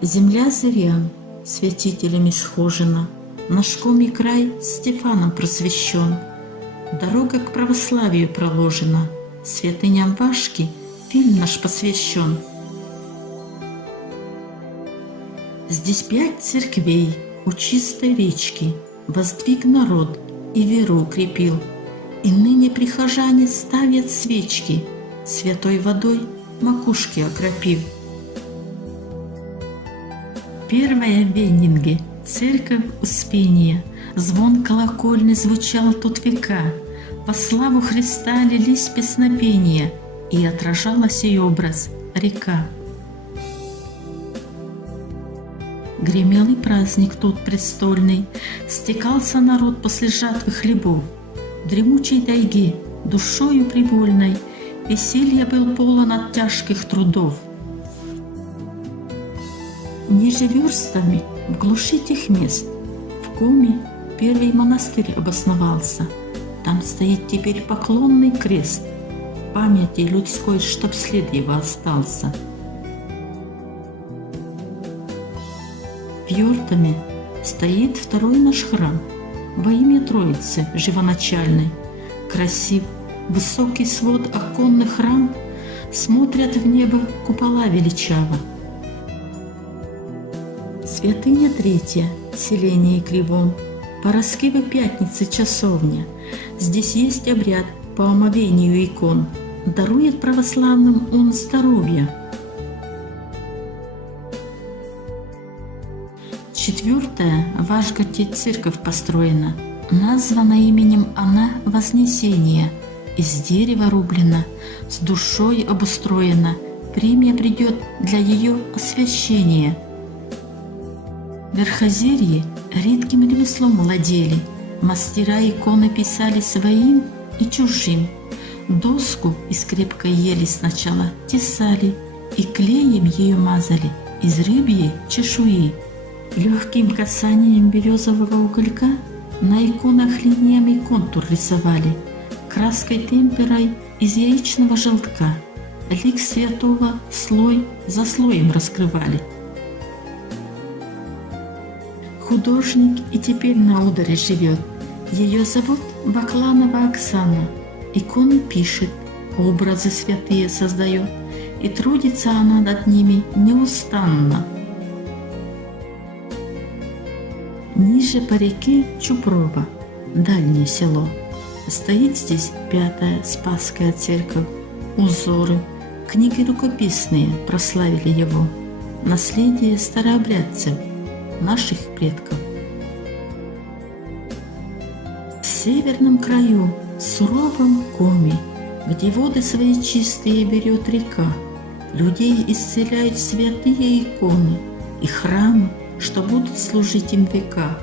Земля зырян святителями схожена, наш коми край Стефаном просвещен, дорога к православию проложена, святыням Вашки фильм наш посвящен. Здесь 5 церквей у чистой речки воздвиг народ и веру укрепил, и ныне прихожане ставят свечки, святой водой макушки окропив. Первая в Веннинге церковь Успения, звон колокольный звучал тут века, во славу Христа лились песнопения, и отражала сей образ река. Гремел и праздник тут престольный, стекался народ после жатвы хлебов. В дремучей тайге, душою привольной, веселье был полон от тяжких трудов. Ниже верстами, в глуши тех мест, в Коми первый монастырь обосновался. Там стоит теперь поклонный крест, в памяти людской, чтоб след его остался. В Юртаме стоит второй наш храм во имя Троицы живоначальной. Красив, высокий свод оконных рам, смотрят в небо купола величаво. Святыня третья, селение Кривом, Параскевы Пятницы часовня. Здесь есть обряд по омовению икон, дарует православным он здоровье. Четвертая в Ашгарде церковь построена, названа именем она Вознесение, из дерева рублена, с душой обустроена, время придет для ее освящения. Верхозерье редким ремеслом владели, мастера иконы писали своим и чужим. Доску из крепкой ели сначала тесали и клеем ее мазали из рыбьей чешуи. Легким касанием березового уголька на иконах линиями контур рисовали, краской темперой из яичного желтка лик святого слой за слоем раскрывали. Художник и теперь на Ударе живет, ее зовут Бакланова Оксана, иконы пишет, образы святые создает, и трудится она над ними неустанно. Ниже по реке Чупрова, дальнее село. Стоит здесь 5-я Спасская церковь. Узоры, книги рукописные прославили его. Наследие старообрядцев, наших предков. В северном краю, суровом Коми, где воды свои чистые берет река, людей исцеляют святые иконы и храмы, что будут служить им века.